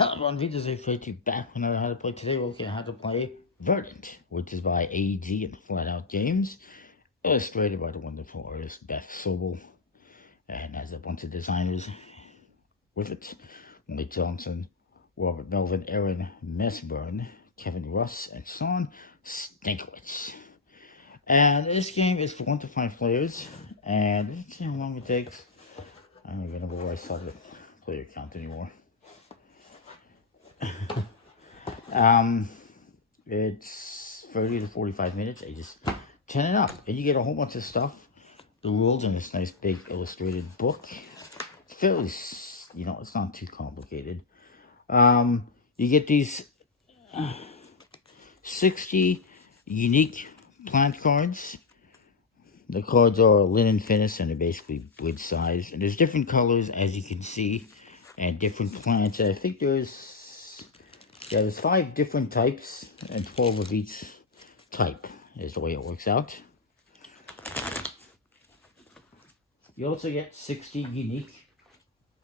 Hello everyone, Vito's flatout back when I know how to play. Today we're looking at how to play Verdant, which is by AEG and flatout.games, illustrated by the wonderful artist Beth Sobel, and has a bunch of designers with it. Molly Johnson, Robert Melvin, Aaron Messburn, Kevin Russ, and Sean Stankiewicz. And this game is for 1 to 5 players, and let's see how long it takes. I don't even know where I saw the player count anymore. It's 30 to 45 minutes. I just turn it up, and you get a whole bunch of stuff. The rules in this nice big illustrated book. It feels, it's not too complicated. You get these 60 unique plant cards. The cards are linen finish, and they're basically bridge size. And there's different colors, as you can see, and different plants. I think there's 5 different types, and 12 of each type is the way it works out. You also get 60 unique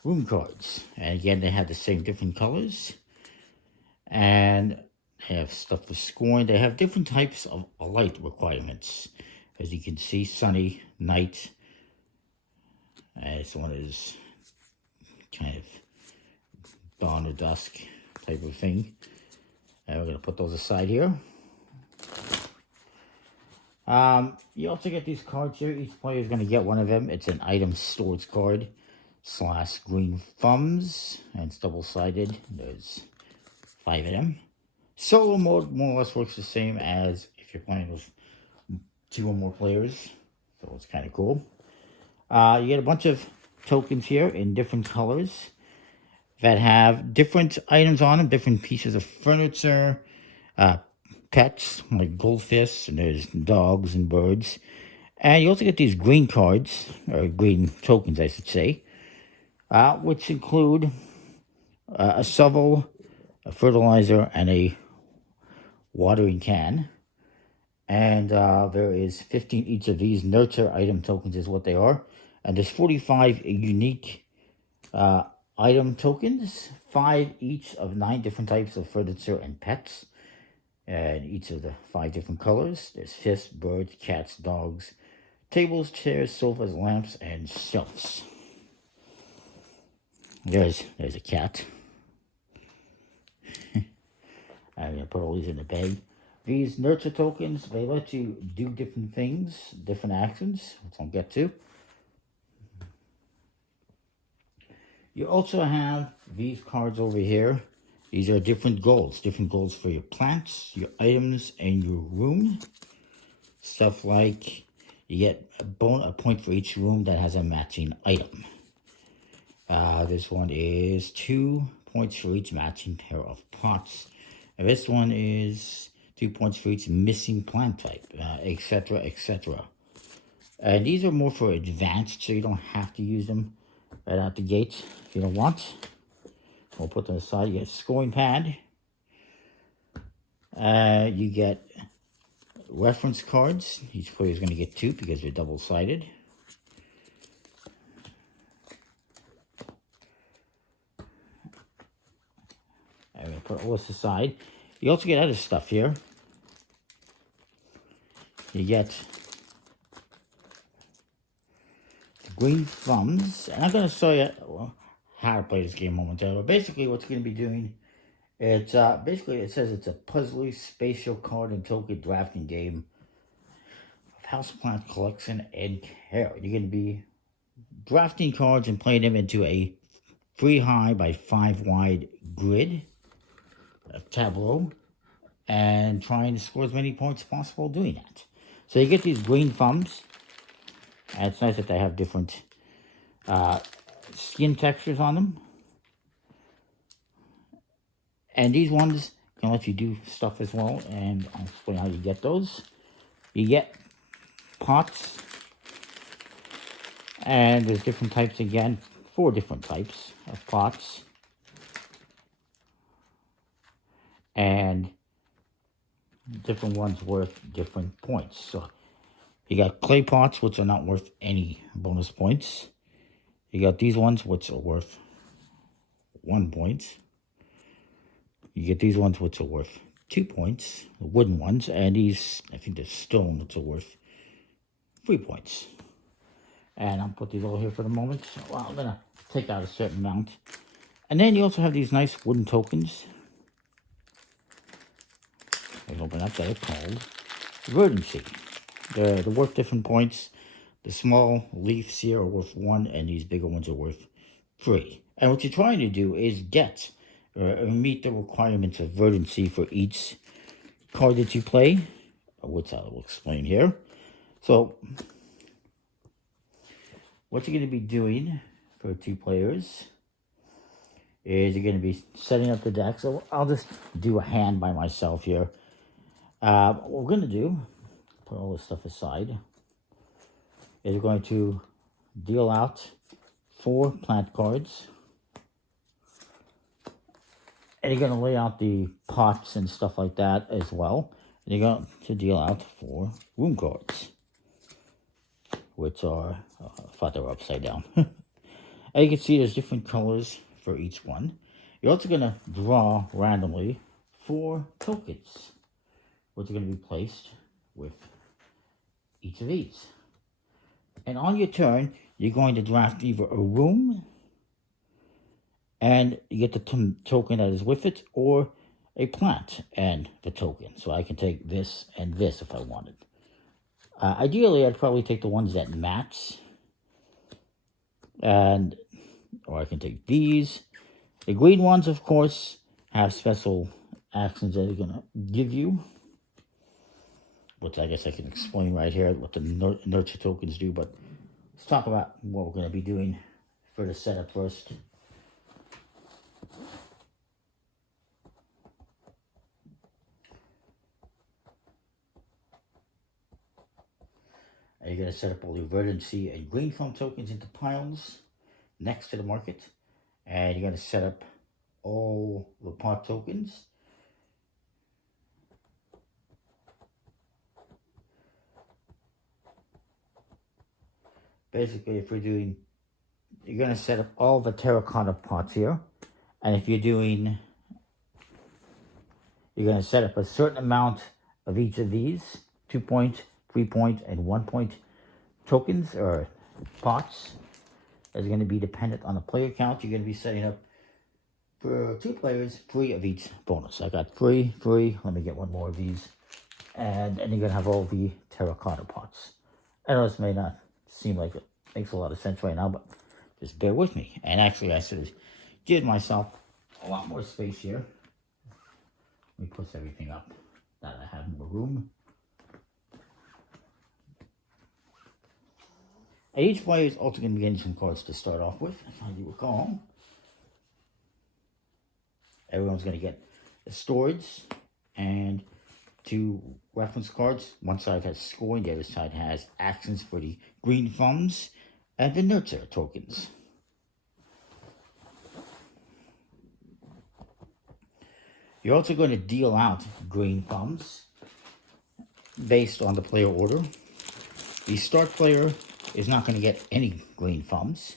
room cards. And again, they have the same different colors. And they have stuff for scoring. They have different types of light requirements. As you can see, sunny, night. This one is kind of dawn or dusk type of thing. And we're going to put those aside here. You also get these cards here. Each player is going to get one of them. It's an item storage card / green thumbs. And it's double-sided. There's 5 of them. Solo mode more or less works the same as if you're playing with 2 or more players. So it's kind of cool. You get a bunch of tokens here in different colors that have different items on them, different pieces of furniture, pets like goldfish, and there's dogs and birds. And you also get these green cards, or green tokens, I should say, which include a shovel, a fertilizer, and a watering can. And there is 15 each of these. Nurture item tokens is what they are. And there's 45 unique item tokens, 5 each of 9 different types of furniture and pets, and each of the 5 different colors. There's fish, birds, cats, dogs, tables, chairs, sofas, lamps, and shelves. There's a cat. I'm going to put all these in the bag. These nurture tokens, they let you do different things, different actions, which I'll get to. You also have these cards over here. These are different goals for your plants, your items, and your room. Stuff like you get a point for each room that has a matching item. This one is 2 points for each matching pair of pots. And this one is 2 points for each missing plant type, etc., etc. And these are more for advanced, so you don't have to use them right out the gate if you don't want. We'll put them aside. You get a scoring pad. You get reference cards. Each player is going to get 2 because they're double-sided. I'm going to put all this aside. You also get other stuff here. You get green thumbs, and I'm going to show you how to play this game momentarily. But basically, what's going to be doing, it's basically it says it's a puzzly spatial card and token drafting game of houseplant collection and care. You're going to be drafting cards and playing them into a 3 high by 5 wide grid of tableau, and trying to score as many points as possible doing that. So you get these green thumbs. And it's nice that they have different skin textures on them. And these ones can let you do stuff as well, and I'll explain how you get those. You get pots, and there's different types again, 4 different types of pots. And different ones worth different points. So you got clay pots, which are not worth any bonus points. You got these ones, which are worth 1 point. You get these ones which are worth 2 points, the wooden ones, and these, I think they're stone, which are worth 3 points. And I'll put these all here for the moment. So, well, I'm going to take out a certain amount. And then you also have these nice wooden tokens. Let's open up. They're called Verdant. They're worth different points. The small leaves here are worth 1, and these bigger ones are worth 3. And what you're trying to do is get or meet the requirements of verdancy for each card that you play, which I will explain here. So, what you're going to be doing for 2 players is you're going to be setting up the deck. So, I'll just do a hand by myself here. What we're going to do, put all this stuff aside, is we're going to deal out 4 plant cards. And you're going to lay out the pots and stuff like that as well. And you're going to deal out 4 room cards, which are, I thought they were upside down. And you can see there's different colors for each one. You're also going to draw randomly 4 tokens, which are going to be placed with each of these. And on your turn, you're going to draft either a room, and you get the token that is with it, or a plant and the token. So I can take this and this if I wanted. Ideally, I'd probably take the ones that match. Or I can take these. The green ones, of course, have special actions that they're going to give you, which I guess I can explain right here what the nurture tokens do. But let's talk about what we're going to be doing for the setup first. And you're going to set up all your verdancy and green foam tokens into piles next to the market. And you're going to set up all the pot tokens. Basically, if we're doing, you're going to set up all the terracotta pots here. And if you're doing, you're going to set up a certain amount of each of these, 2 point, 3 point, and 1 point tokens or pots. Is going to be dependent on the player count. You're going to be setting up for 2 players, 3 of each bonus. I got 3. Let me get 1 more of these. And then you're going to have all the terracotta pots. I know this may not seem like it makes a lot of sense right now, but just bear with me. And actually, I should have given myself a lot more space here. Let me push everything up that I have in the room. And each player is also going to be getting some cards to start off with. If I recall, everyone's going to get a storage and 2 reference cards. One side has scoring, the other side has actions for the green thumbs and the nurture tokens. You're also going to deal out green thumbs based on the player order. The start player is not going to get any green thumbs.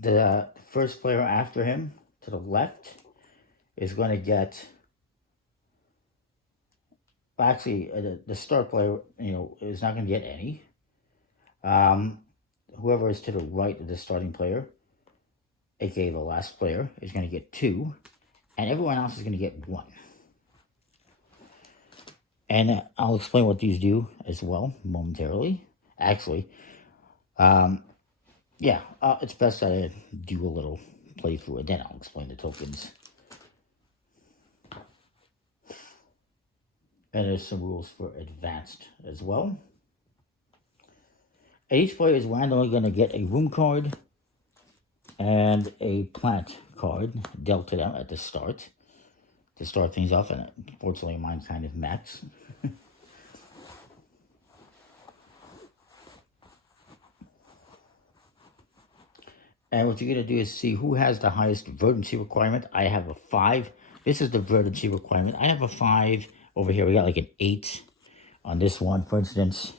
The first player after him to the left is going to get, actually the start player, is not going to get any. Whoever is to the right of the starting player, aka the last player, is going to get 2, and everyone else is going to get 1. And I'll explain what these do as well momentarily. Actually, it's best that I do a little playthrough, and then I'll explain the tokens. And there's some rules for advanced as well. And each player is randomly going to get a room card and a plant card dealt to them at the start to start things off, and unfortunately mine kind of max. And what you're going to do is see who has the highest verdancy requirement. I have a 5. This is the verdancy requirement. I have a 5 over here. We got like an 8 on this one, for instance.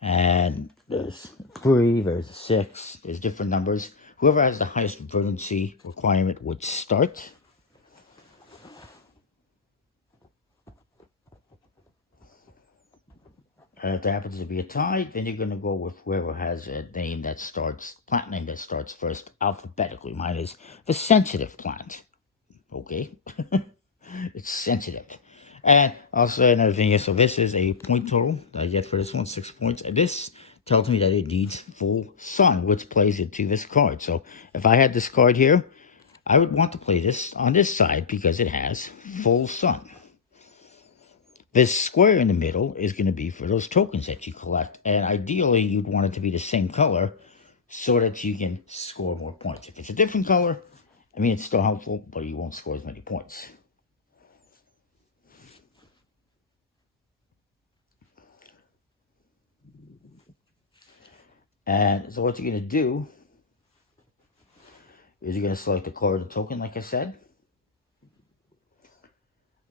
And there's 3, there's 6, there's different numbers. Whoever has the highest verdancy requirement would start. If there happens to be a tie, then you're going to go with whoever has a name that starts, plant name that starts first alphabetically. Mine is the sensitive plant. Okay? It's sensitive. And also another thing is, so this is a point total that I get for this one, 6 points. And this tells me that it needs full sun, which plays into this card. So if I had this card here, I would want to play this on this side because it has full sun. This square in the middle is going to be for those tokens that you collect. And ideally, you'd want it to be the same color so that you can score more points. If it's a different color, I mean, it's still helpful, but you won't score as many points. And so what you're going to do is you're going to select the card or token, like I said.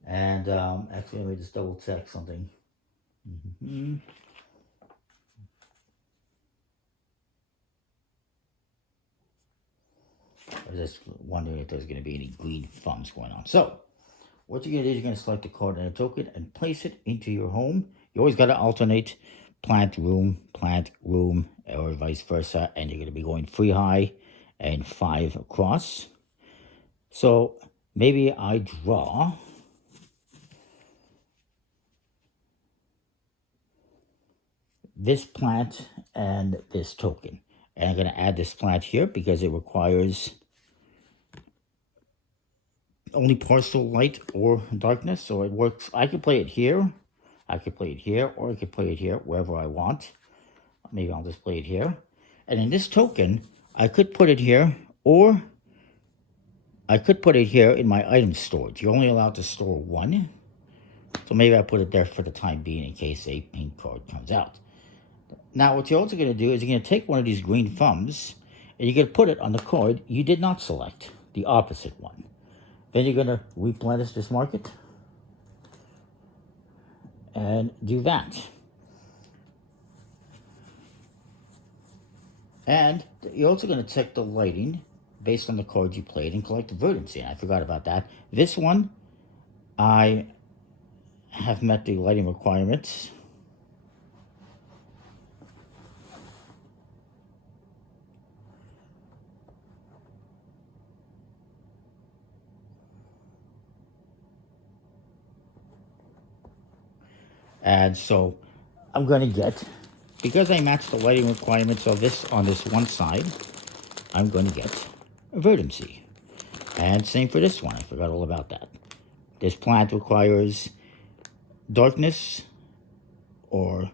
And actually, let me just double check something. I was just wondering if there's going to be any green thumbs going on. So, what you're going to do is you're going to select a card and a token and place it into your home. You always got to alternate plant, room, or vice versa. And you're going to be going 3 high and 5 across. So, maybe I draw this plant and this token. And I'm going to add this plant here because it requires only partial light or darkness. So it works. I could play it here. I could play it here, or I could play it here, wherever I want. Maybe I'll just play it here. And in this token, I could put it here, or I could put it here in my item storage. You're only allowed to store 1. So maybe I put it there for the time being in case a pink card comes out. Now, what you're also going to do is you're going to take one of these green thumbs and you're going to put it on the card you did not select, the opposite one. Then you're going to replenish this market and do that. And you're also going to check the lighting based on the cards you played and collect the verdancy. And I forgot about that. This one, I have met the lighting requirements. And so I'm going to get, because I matched the lighting requirements of this on this one side, I'm going to get a verdancy. And same for this one. I forgot all about that. This plant requires darkness or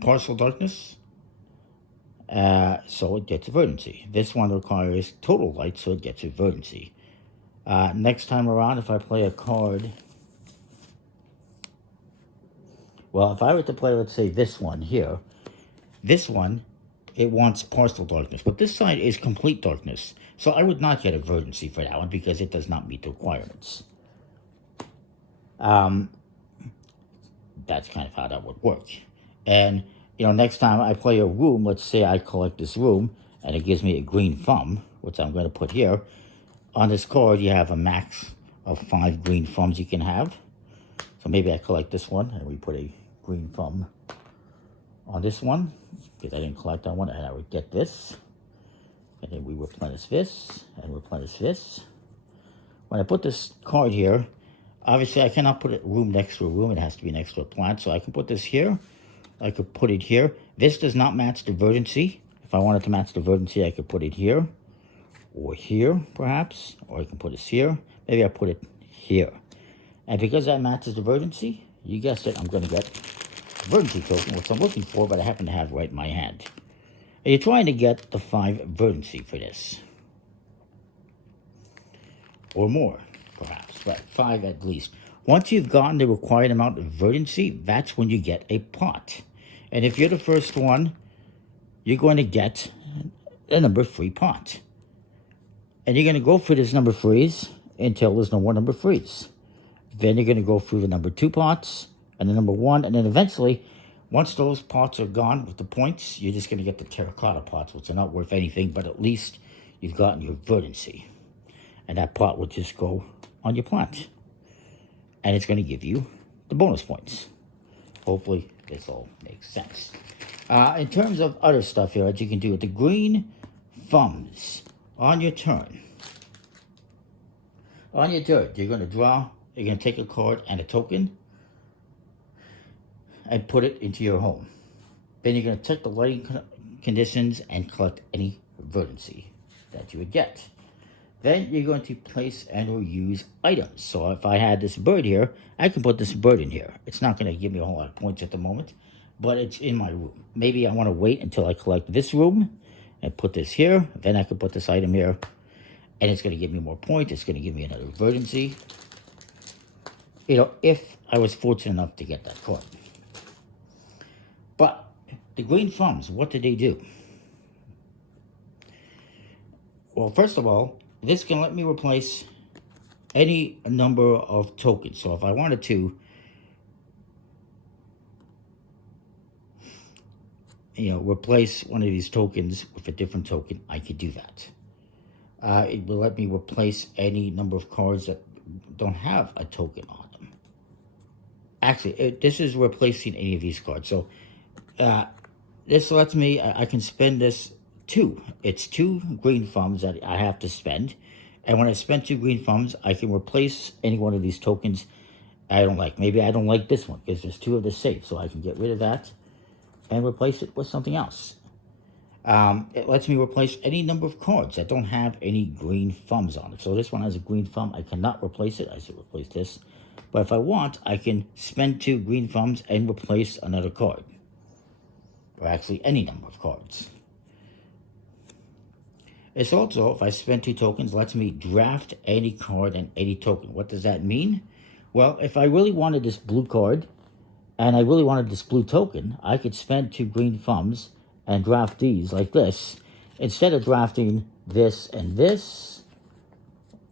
partial darkness. So it gets a verdancy. This one requires total light, so it gets a verdancy. Next time around, if I play a card... Well, if I were to play, let's say, this one here, this one, it wants partial darkness, but this side is complete darkness. So I would not get a verdancy for that one because it does not meet the requirements. That's kind of how that would work. And, you know, next time I play a room, let's say I collect this room, and it gives me a green thumb, which I'm going to put here. On this card, you have a max of 5 green thumbs you can have. So maybe I collect this one, and we put a green thumb on this one, because I didn't collect that one, and I would get this. And then we replenish this, and replenish this. When I put this card here, obviously I cannot put a room next to a room. It has to be next to a plant. So I can put this here. I could put it here. This does not match the verdancy. If I wanted to match the verdancy, I could put it here. Or here, perhaps. Or I can put this here. Maybe I put it here. And because that matches the verdancy, you guessed it, I'm going to get the verdancy token, which I'm looking for, but I happen to have right in my hand. And you're trying to get the 5 verdancy for this. Or more, perhaps, but 5 at least. Once you've gotten the required amount of verdancy, that's when you get a pot. And if you're the first one, you're going to get a number 3 pot. And you're going to go for this number 3s until there's no more number 3s. Then you're going to go through the number 2 pots and the number 1. And then eventually, once those pots are gone with the points, you're just going to get the terracotta pots, which are not worth anything, but at least you've gotten your verdancy. And that pot will just go on your plant. And it's going to give you the bonus points. Hopefully this all makes sense. In terms of other stuff here that you can do with the green thumbs, on your turn, you're going to draw, you're going to take a card and a token and put it into your home. Then you're going to check the lighting conditions and collect any verdancy that you would get. Then you're going to place and or use items. So if I had this bird here, I can put this bird in here. It's not going to give me a whole lot of points at the moment, but it's in my room. Maybe I want to wait until I collect this room and put this here. Then I can put this item here, and it's going to give me more points. It's going to give me another verdancy. You know, if I was fortunate enough to get that card. But the green thumbs, what did they do? Well, first of all, this can let me replace any number of tokens. So if I wanted to, replace one of these tokens with a different token, I could do that. It will let me replace any number of cards that don't have a token on them. Actually, this is replacing any of these cards. So this lets me, I can spend this it's 2 green thumbs that I have to spend. And when I spend 2 green thumbs, I can replace any one of these tokens I don't like. Maybe I don't like this one because there's 2 of the same. So I can get rid of that and replace it with something else. It lets me replace any number of cards that don't have any green thumbs on it. So this one has a green thumb. I cannot replace it. I should replace this. But if I want, I can spend 2 green thumbs and replace another card. Or actually any number of cards. It's also, if I spend 2 tokens, lets me draft any card and any token. What does that mean? Well, if I really wanted this blue card, and I really wanted this blue token, I could spend 2 green thumbs and draft these like this. Instead of drafting this and this,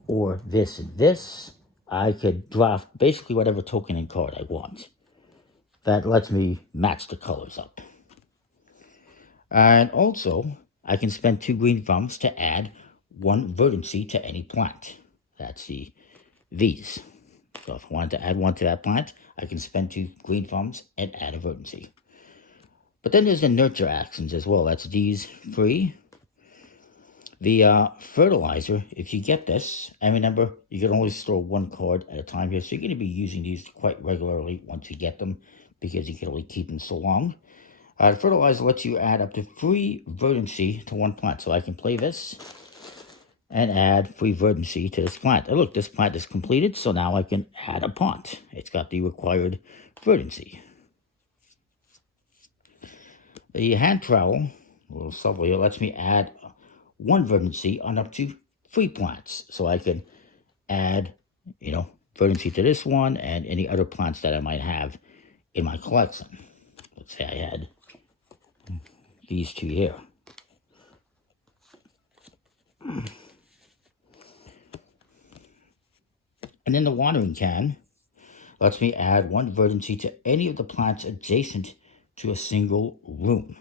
or this and this, I could draft basically whatever token and card I want. That lets me match the colors up. And also, I can spend 2 green thumbs to add 1 verdancy to any plant. That's these. So if I wanted to add 1 to that plant, I can spend 2 green thumbs and add a verdancy. But then there's the nurture actions as well. That's these 3. The fertilizer, if you get this, and remember, you can only store 1 card at a time here, so you're going to be using these quite regularly once you get them, because you can only keep them so long. The fertilizer lets you add up to 3 verdancy to 1 plant. So I can play this and add 3 verdancy to this plant. And look, this plant is completed, so now I can add a pot. It's got the required verdancy. The hand trowel, a little subtle here, lets me add 1 verdancy on up to 3 plants. So I can add, verdancy to this one and any other plants that I might have in my collection. Let's say I had these 2 here. And then the watering can lets me add 1 verdancy to any of the plants adjacent to a single room.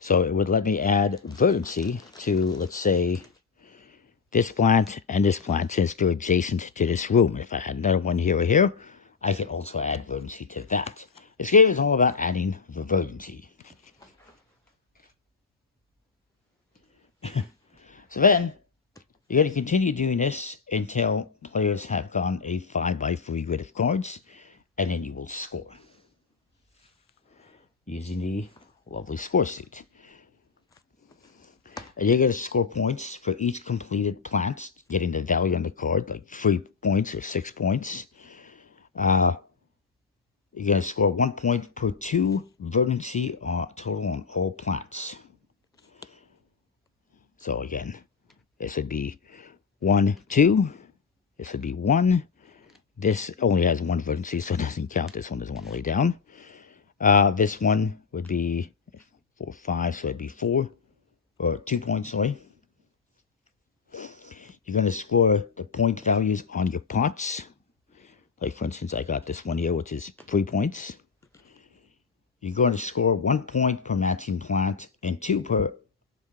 So it would let me add verdancy to, let's say, this plant and this plant, since they're adjacent to this room. If I had another one here or here, I could also add verdancy to that. This game is all about adding the verdancy. So then, you're going to continue doing this until players have gone a 5x3 grid of cards, and then you will score using the lovely score sheet. And you're going to score points for each completed plant, getting the value on the card, like 3 points or 6 points. You're going to score 1 point per 2 verdancy total on all plants. So again, this would be 1, 2. This would be 1. This only has 1 verdancy, so it doesn't count. This one doesn't want to lay down. This one would be 4, 5, so it'd be 4. Or 2 points, sorry. You're going to score the point values on your pots. Like, for instance, I got this one here, which is 3 points. You're going to score 1 point per matching plant and 2 per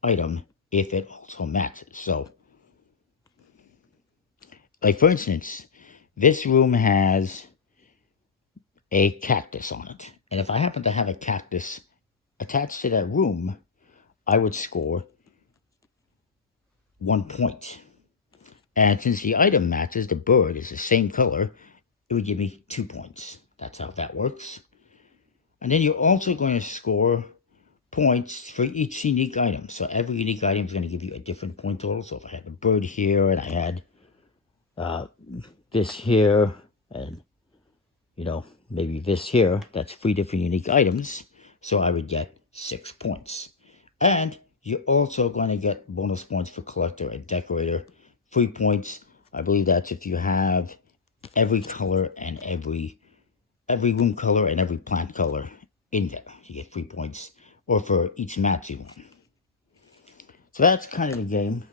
item if it also matches. So, like, for instance, this room has a cactus on it. And if I happen to have a cactus attached to that room, I would score 1 point. And since the item matches, the bird is the same color, it would give me 2 points. That's how that works. And then you're also going to score points for each unique item. So every unique item is going to give you a different point total. So if I had a bird here and I had this here and, you know, maybe this here, that's 3 different unique items. So I would get 6 points. And you're also going to get bonus points for collector and decorator. 3 points. I believe that's if you have every color and every room color and every plant color in there. You get 3 points, or for each match you won. So that's kind of the game.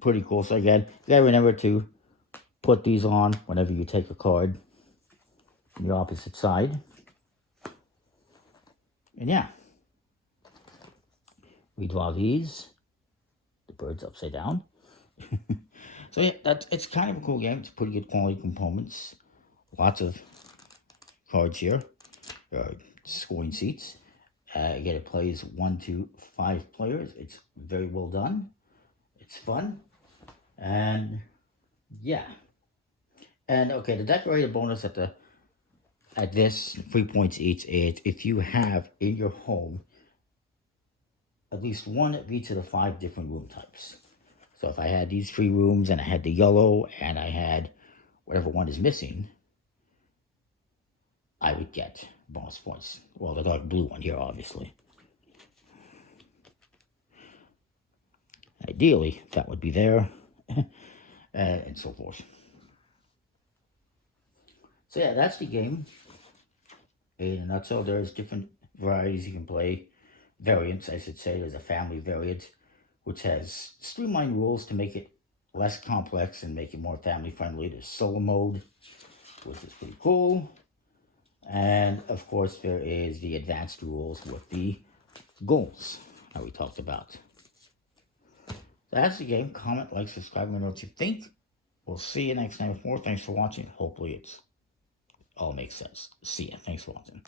Pretty cool. So again, you gotta remember to put these on whenever you take a card on the opposite side. And yeah, we draw these. The bird's upside down. So yeah, it's kind of a cool game. It's pretty good quality components. Lots of cards here. Scoring seats. Again, it plays 1 to 5 players. It's very well done. It's fun. And yeah. And okay, the decorator bonus at this 3 points each is if you have in your home at least one of each of the 5 different room types. So if I had these 3 rooms and I had the yellow and I had whatever one is missing, I would get bonus points. Well, the dark blue one here, obviously. Ideally, that would be there, and so forth. So yeah, that's the game. In a nutshell, there's different varieties you can play. Variants, I should say. There's a family variant, which has streamlined rules to make it less complex and make it more family friendly. There's solo mode, which is pretty cool. And of course, there is the advanced rules with the goals that we talked about. That's the game. Comment, like, subscribe, and know what you think. We'll see you next time with more. Thanks for watching. Hopefully it's all makes sense. See ya. Thanks for watching.